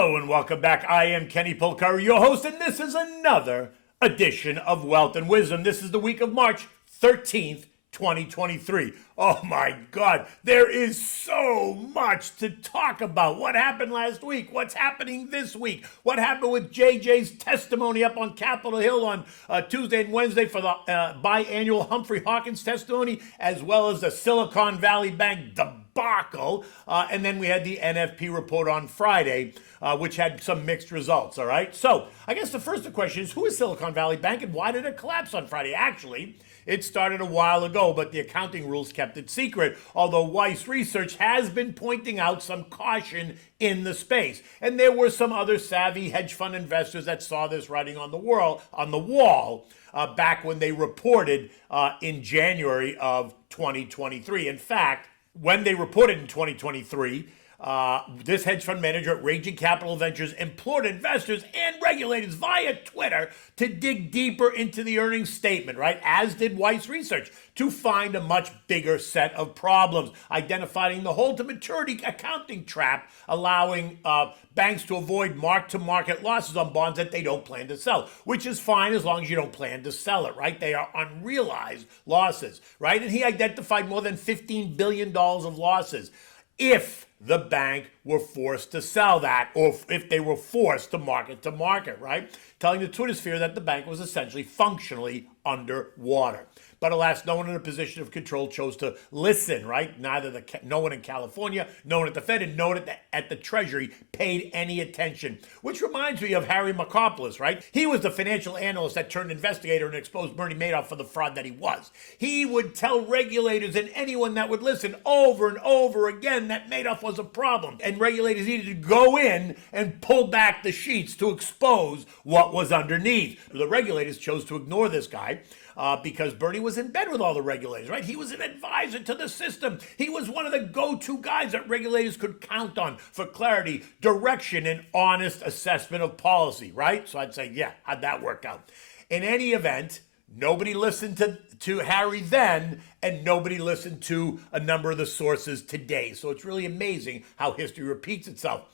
Hello and welcome back. I am Kenny Polcari, your host, and this is another edition of Wealth and Wisdom. This is the week of March 13th, 2023. Oh my God, there is so much to talk about. What happened last week? What's happening this week? What happened with JJ's testimony up on Capitol Hill on Tuesday and Wednesday for the biannual Humphrey Hawkins testimony, as well as the Silicon Valley Bank debacle. And then we had the NFP report on Friday, which had some mixed results, all right? So I guess the first question is, who is Silicon Valley Bank and why did it collapse on Friday? Actually, it started a while ago, but the accounting rules kept it secret, although Weiss Research has been pointing out some caution in the space. And there were some other savvy hedge fund investors that saw this writing on the wall back when they reported in January of 2023. In fact, when they reported in 2023, this hedge fund manager at Raging Capital Ventures implored investors and regulators via Twitter to dig deeper into the earnings statement, right? As did Weiss Research, to find a much bigger set of problems, identifying the hold to maturity accounting trap, allowing banks to avoid mark-to-market losses on bonds that they don't plan to sell, which is fine as long as you don't plan to sell it, right? They are unrealized losses, right? And he identified more than $15 billion of losses if the bank were forced to sell that, or if they were forced to market, right? Telling the Twitter sphere that the bank was essentially functionally underwater. But alas, no one in a position of control chose to listen, right? No one in California, no one at the Fed, and no one at the Treasury paid any attention. Which reminds me of Harry Markopolos, right? He was the financial analyst that turned investigator and exposed Bernie Madoff for the fraud that he was. He would tell regulators and anyone that would listen over and over again that Madoff was a problem, and regulators needed to go in and pull back the sheets to expose what was underneath. The regulators chose to ignore this guy because Bernie was in bed with all the regulators, right? He was an advisor to the system. He was one of the go-to guys that regulators could count on for clarity, direction, and honest assessment of policy, right? So I'd say, yeah, how'd that work out? In any event, nobody listened to Harry then, and nobody listened to a number of the sources today. So it's really amazing how history repeats itself.